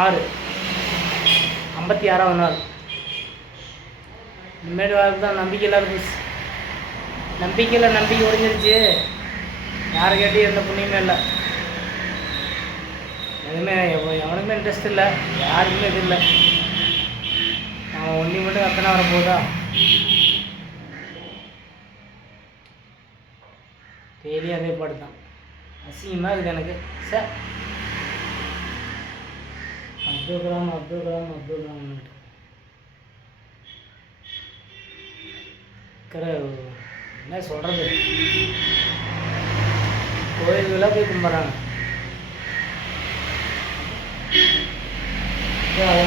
6 56வது நாள். இனிமேல் வாழ்க்கை தான். நம்பிக்கை இல்லாத போச்சு. நம்பிக்கை உடைஞ்சிருச்சு. யாரை கேட்டு எந்த புண்ணியமே இல்லை. எதுவுமே எவனுக்குமே இன்ட்ரெஸ்ட் இல்லை, யாருக்குமே இது இல்லை. அவன் ஒன்றி மட்டும் அத்தனை வரப்போதா? டெய்லியும் அதே பாட்டு தான். அசிங்கமாக இருக்குது எனக்கு. சார் அப்துல் கலாம் என்ன சொல்கிறது? கோயில்களாக போய் கும்பிட்றாங்க.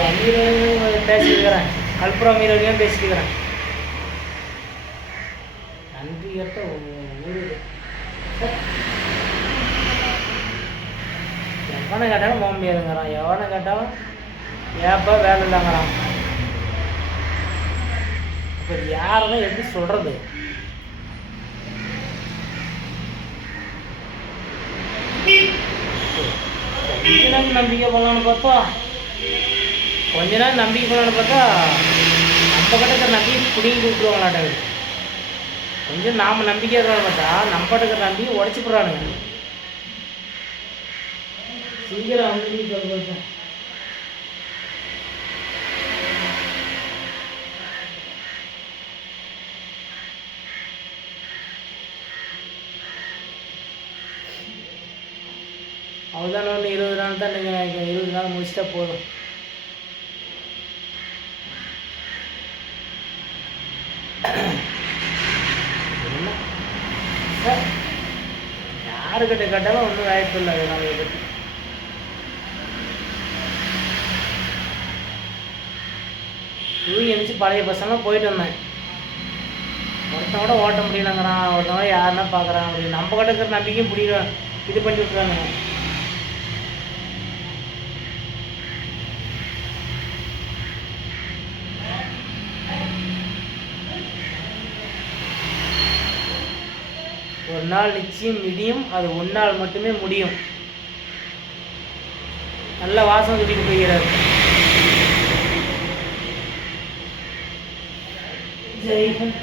அமீரையும் பேசிக்கிறேன், கல்புரம் அமீரையும் பேசிக்கிறேன். நன்றி கேட்ட ஊர் எவனை கேட்டாலும் போக முடியாதுங்கிறான். எவனை கேட்டாலும் ஏப்பா வேலை இல்லைங்கிறான். இப்போ யாரெல்லாம் எப்படி சொல்கிறது? கொஞ்ச நாள் நம்பிக்கை பண்ணலான்னு பார்த்தா நம்ம கிட்ட இருக்கிற நம்பிக்கை பிடிங்கி கொடுத்துருவாங்களாட்டாங்க. கொஞ்சம் நாம் நம்பிக்கை இருக்கிறான்னு பார்த்தா நம்ம கிட்ட இருக்கிற நம்பிக்கை உடச்சி போடுறானுங்க. சீக்கிரம் அவங்க அவ்வளோதான். ஒன்று 20 நாள் தான். நீங்கள் 20 நாள் முடிச்சிட்டா போதும். யாருக்கிட்ட கேட்டாலும் ஒன்றும் வாய்ப்பு இல்லை. அதை நம்ம பற்றி தூங்கி எழுந்துச்சு பழைய பசங்களாம் போயிட்டு வந்தேன். ஒருத்தனோட ஓட்ட முடியலங்கிறான், ஒருத்தவங்க யாருன்னா பார்க்குறான் அப்படின்னு நம்ம கிட்ட இருக்கிற நம்பிக்கையும் பிடிக்க இது பண்ணி விட்டுறாங்க. ஒரு நாள் நிச்சயம் விடியும். அது ஒன்றால் மட்டுமே முடியும். நல்ல வாசம் கூட்டிகிட்டு போகிறார். ஜெய்ஹிந்த்.